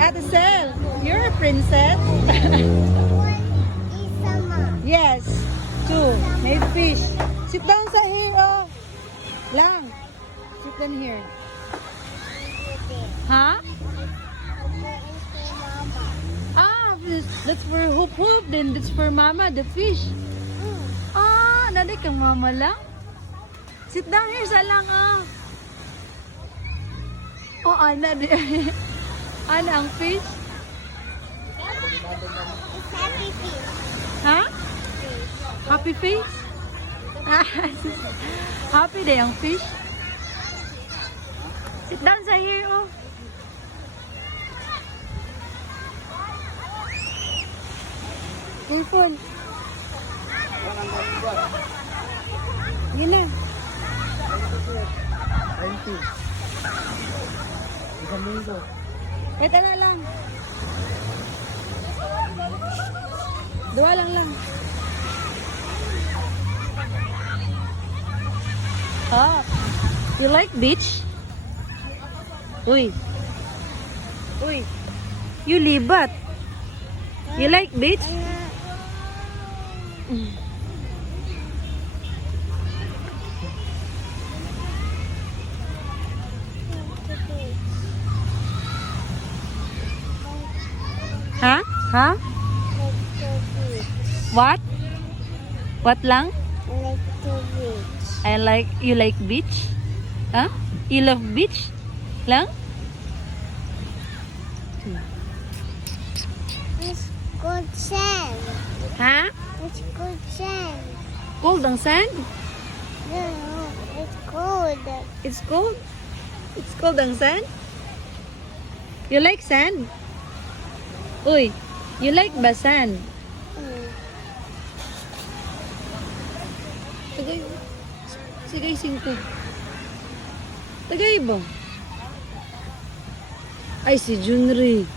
Ate Sel, you're a princess? Yes, two. May fish. Sit down sa here, oh. Lang. Sit down here. Huh? Ah, that's for Hoop Hoop. Then that's for Mama, the fish. Ah, naday kang Mama lang? Sit down here sa lang, ah. Oh, ana. Ana ang fish? It's happy fish. Ha? Happy fish? Happy day ang fish? Sit down sa here, oh. Careful. Yun na. 20. Isang linggo. Ito na lang. Dua lang. Ah, you like beach? Uy. You libat. You like beach? Ha? What? What lang? You like beach? Huh? You love beach? Lang? It's good sand. Ha? It's good sand. Cold ang sand? No, it's cold. It's cold? It's cold ang sand? You like sand? Uy, you like ba sand? Tagay 5. Tagay ba? Ay, si Junri.